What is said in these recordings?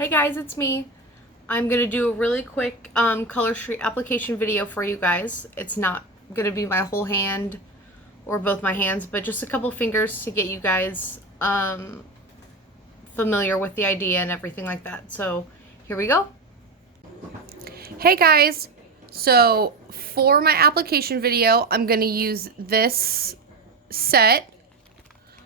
Hey guys, it's me. I'm going to do a really quick color street application video for you guys. It's not going to be my whole hand or both my hands, but just a couple fingers to get you guys familiar with the idea and everything like that. So here we go. Hey guys, so for my application video, I'm going to use this set.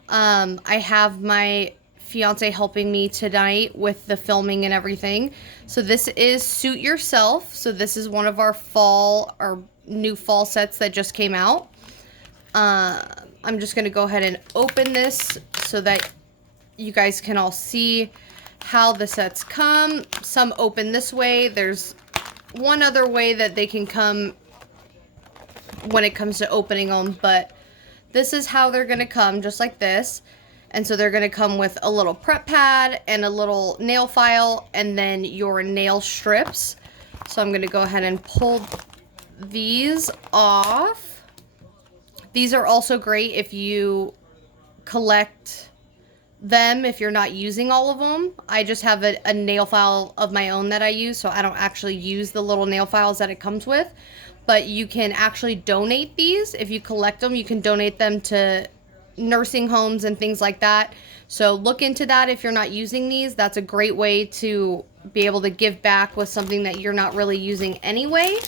I have my fiance helping me tonight with the filming and everything. So this is Suit Yourself. So this is one of our new fall sets that just came out. I'm just going to go ahead and open this so that you guys can all see how the sets come. Some open this way. There's one other way that they can come when it comes to opening them, but this is how they're going to come, just like this. And so they're going to come with a little prep pad and a little nail file and then your nail strips. So I'm going to go ahead and pull these off. These are also great if you collect them if you're not using all of them. I just have a nail file of my own that I use, so I don't actually use the little nail files that it comes with. But you can actually donate these. If you collect them, you can donate them to nursing homes and things like that. So look into that if you're not using these. That's a great way to be able to give back with something that you're not really using anyway.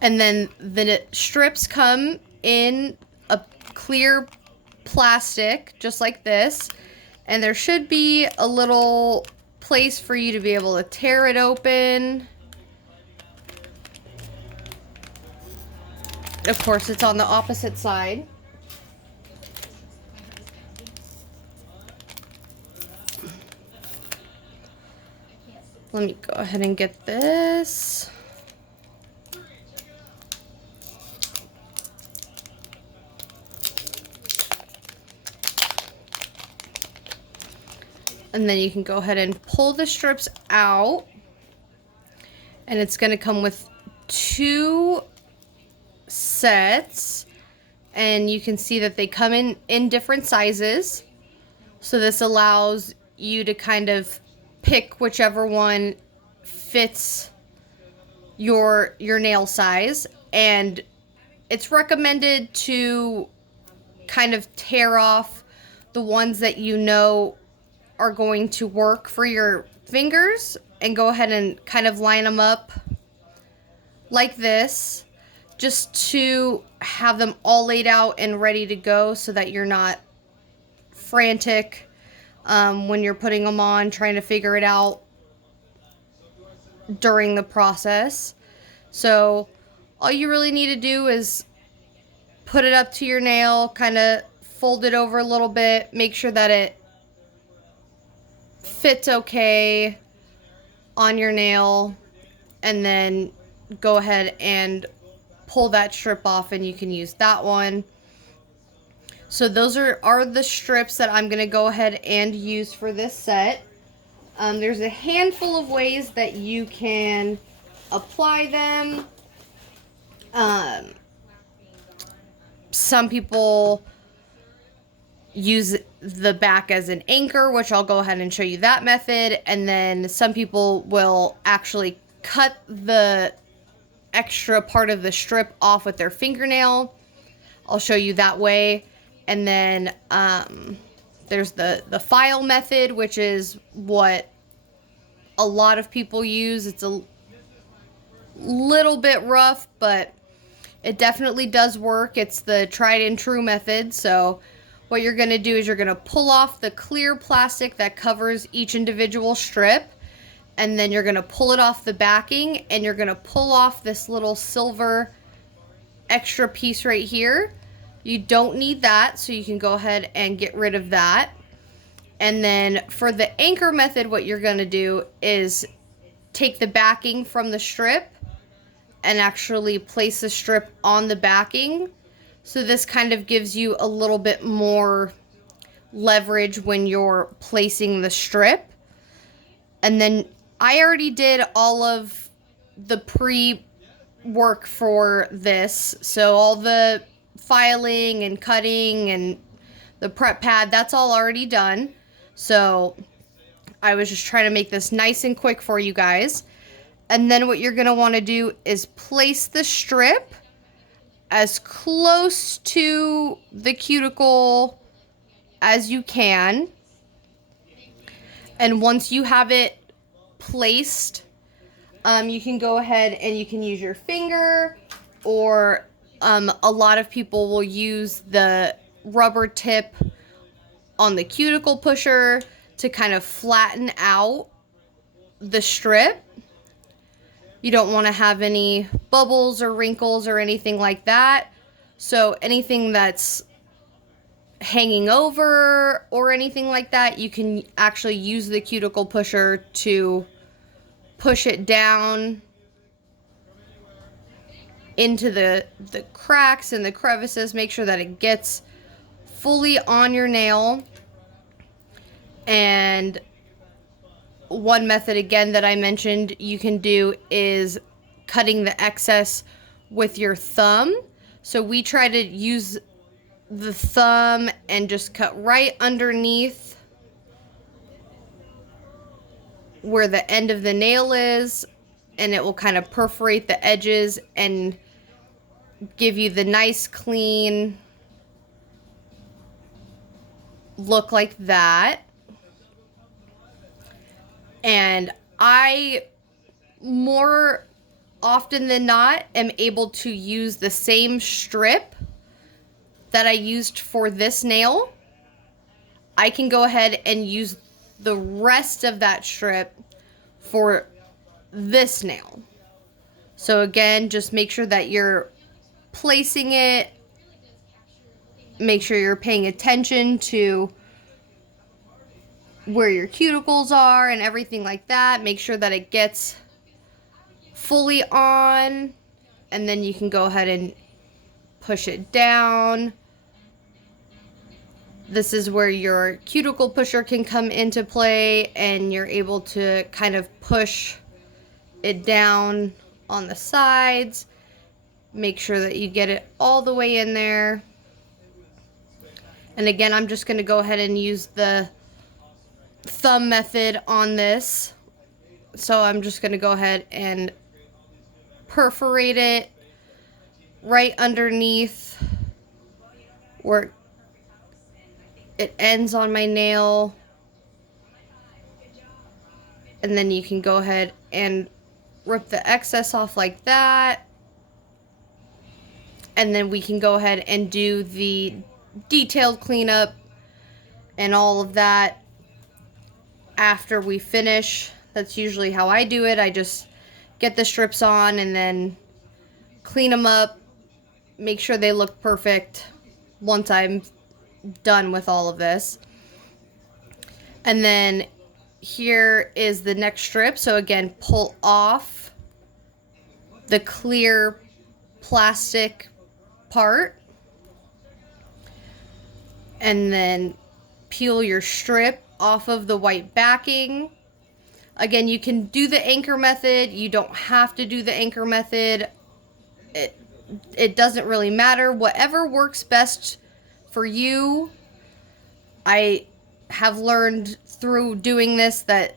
And then the strips come in a clear plastic, just like this. And there should be a little place for you to be able to tear it open. Of course, it's on the opposite side. Let me go ahead and get this. And then you can go ahead and pull the strips out. And it's going to come with 2 sets. And you can see that they come in different sizes. So this allows you to kind of pick whichever one fits your nail size. And it's recommended to kind of tear off the ones that you know are going to work for your fingers and go ahead and kind of line them up like this, just to have them all laid out and ready to go so that you're not frantic when you're putting them on, trying to figure it out during the process. So all you really need to do is put it up to your nail, kind of fold it over a little bit, make sure that it fits okay on your nail, and then go ahead and pull that strip off and you can use that one. So those are the strips that I'm going to go ahead and use for this set. There's a handful of ways that you can apply them. Some people use the back as an anchor, which I'll go ahead and show you that method. And then some people will actually cut the extra part of the strip off with their fingernail. I'll show you that way. And then there's the file method, which is what a lot of people use. It's a little bit rough, but it definitely does work. It's the tried and true method. So what you're going to do is you're going to pull off the clear plastic that covers each individual strip. And then you're going to pull it off the backing, and you're going to pull off this little silver extra piece right here. You don't need that, so you can go ahead and get rid of that. And then for the anchor method, what you're going to do is take the backing from the strip and actually place the strip on the backing. So this kind of gives you a little bit more leverage when you're placing the strip. And then I already did all of the pre-work for this. So all the filing and cutting and the prep pad, that's all already done. So I was just trying to make this nice and quick for you guys. And then what you're going to want to do is place the strip as close to the cuticle as you can. And once you have it placed, you can go ahead and you can use your finger, or a lot of people will use the rubber tip on the cuticle pusher to kind of flatten out the strip. You don't want to have any bubbles or wrinkles or anything like that. So anything that's hanging over or anything like that, you can actually use the cuticle pusher to push it down into the cracks and the crevices. Make sure that it gets fully on your nail. And one method again that I mentioned you can do is cutting the excess with your thumb. So we try to use the thumb and just cut right underneath where the end of the nail is, and it will kind of perforate the edges and give you the nice clean look like that. And I, more often than not, am able to use the same strip that I used for this nail. I can go ahead and use the rest of that strip for this nail. So again, just make sure that you're placing it. Make sure you're paying attention to where your cuticles are and everything like that. Make sure that it gets fully on, and then you can go ahead and push it down. This is where your cuticle pusher can come into play, and you're able to kind of push it down on the sides. Make sure that you get it all the way in there. And again, I'm just going to go ahead and use the thumb method on this. So I'm just going to go ahead and perforate it right underneath where it ends on my nail. And then you can go ahead and rip the excess off like that. And then we can go ahead and do the detailed cleanup and all of that after we finish. That's usually how I do it. I just get the strips on and then clean them up, make sure they look perfect once I'm done with all of this. And then here is the next strip. So again, pull off the clear plastic part and then peel your strip off of the white backing. Again, you can do the anchor method. You don't have to do the anchor method. It doesn't really matter. Whatever works best for you. I have learned through doing this that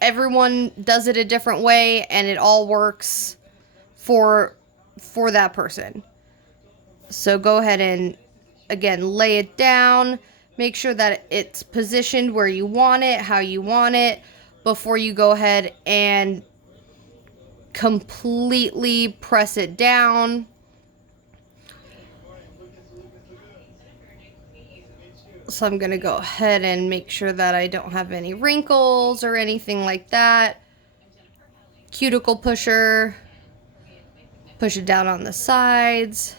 everyone does it a different way, and it all works for that person. So go ahead and again lay it down. Make sure that it's positioned where you want it, how you want it, before you go ahead and completely press it down. So I'm going to go ahead and make sure that I don't have any wrinkles or anything like that. Cuticle pusher. Push it down on the sides.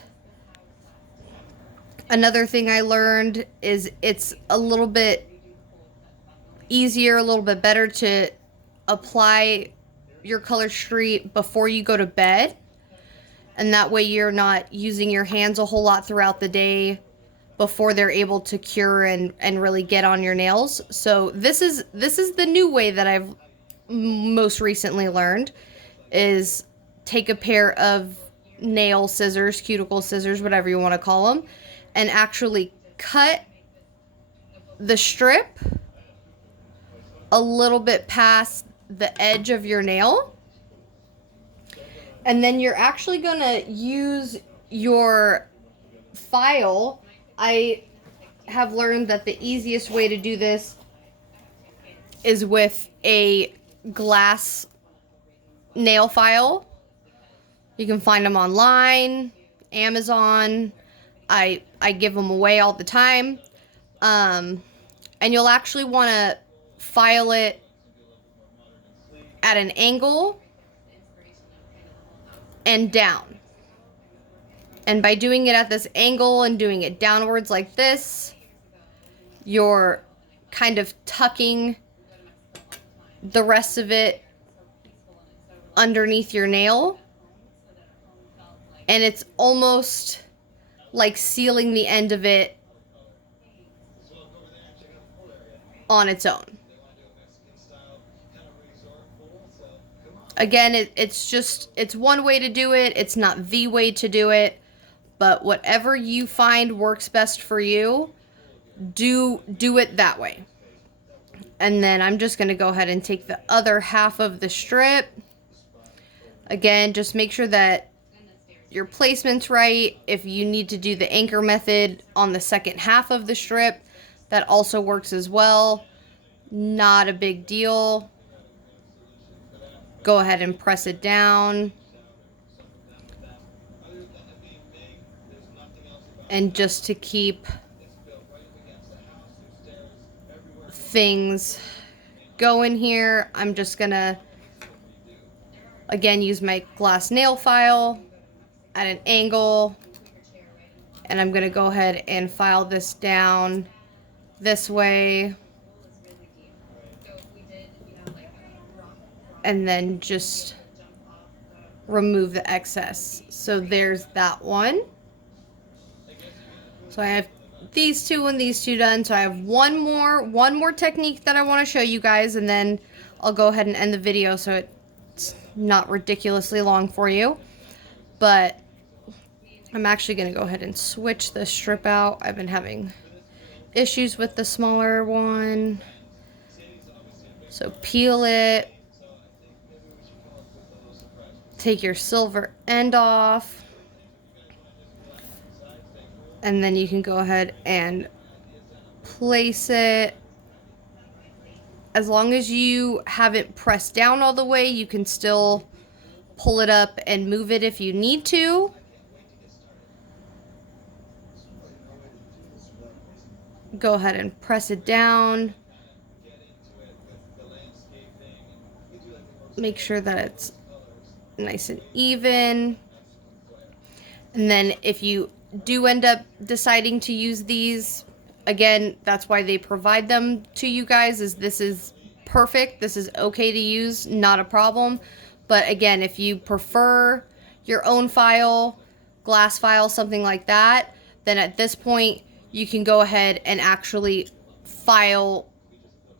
Another thing I learned is it's a little bit easier, a little bit better to apply your Color Street before you go to bed. And that way you're not using your hands a whole lot throughout the day before they're able to cure and really get on your nails. So this is the new way that I've most recently learned, is take a pair of nail scissors, cuticle scissors, whatever you want to call them, and actually cut the strip a little bit past the edge of your nail. And then you're actually going to use your file. I have learned that the easiest way to do this is with a glass nail file. You can find them online, Amazon. I give them away all the time. And you'll actually want to file it at an angle and down. And by doing it at this angle and doing it downwards like this, you're kind of tucking the rest of it underneath your nail. And it's almost like sealing the end of it on its own. Again, it's one way to do it. It's not the way to do it, but whatever you find works best for you, do it that way. And then I'm just going to go ahead and take the other half of the strip. Again, just make sure that your placement's right. If you need to do the anchor method on the second half of the strip, that also works as well. Not a big deal. Go ahead and press it down. And just to keep things going here, I'm just gonna again use my glass nail file at an angle, and I'm gonna go ahead and file this down this way, and then just remove the excess. So there's that one. So I have these two and these two done. So I have one more technique that I want to show you guys, and then I'll go ahead and end the video so it's not ridiculously long for you. But I'm actually going to go ahead and switch the strip out. I've been having issues with the smaller one. So peel it. Take your silver end off. And then you can go ahead and place it. As long as you haven't pressed down all the way, you can still pull it up and move it if you need to. Go ahead and press it down. Make sure that it's nice and even. And then if you do end up deciding to use these, again, that's why they provide them to you guys, is this is perfect. This is okay to use, not a problem. But again, if you prefer your own file, glass file, something like that, then at this point you can go ahead and actually file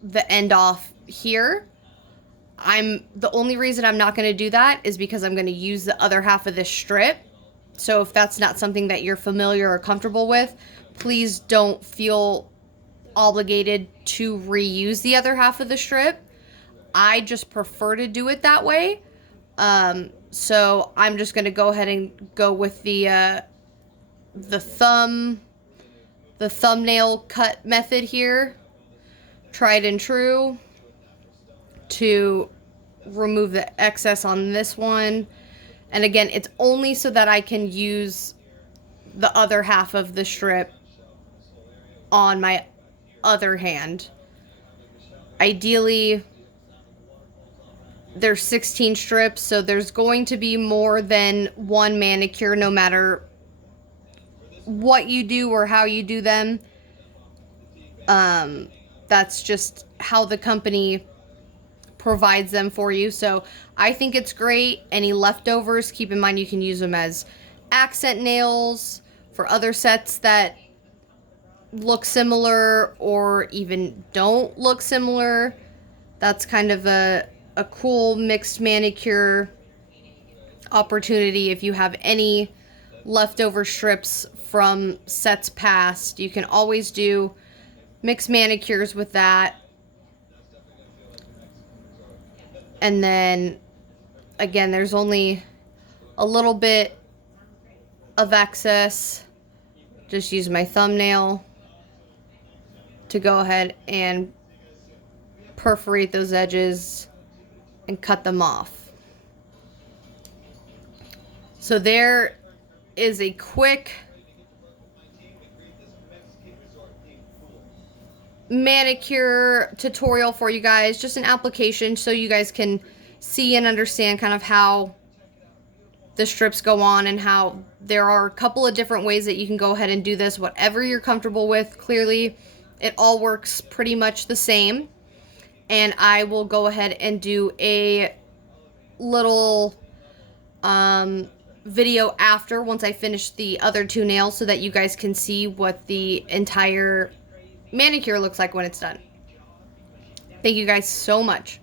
the end off here. The only reason I'm not going to do that is because I'm going to use the other half of this strip. So if that's not something that you're familiar or comfortable with, please don't feel obligated to reuse the other half of the strip. I just prefer to do it that way. So I'm just going to go ahead and go with the thumbnail cut method here. Tried and true to remove the excess on this one. And again, it's only so that I can use the other half of the strip on my other hand. Ideally, there's 16 strips, so there's going to be more than one manicure no matter what you do or how you do them. That's just how the company provides them for you. So I think it's great. Any leftovers, keep in mind you can use them as accent nails for other sets that look similar or even don't look similar. That's kind of a cool mixed manicure opportunity. If you have any leftover strips from sets past, you can always do mixed manicures with that. And then, again, there's only a little bit of excess. Just use my thumbnail to go ahead and perforate those edges and cut them off. So there is a quick manicure tutorial for you guys, just an application so you guys can see and understand kind of how the strips go on, and how there are a couple of different ways that you can go ahead and do this, whatever you're comfortable with. Clearly, it all works pretty much the same. And I will go ahead and do a little video after, once I finish the other two nails, so that you guys can see what the entire manicure looks like when it's done. Thank you guys so much.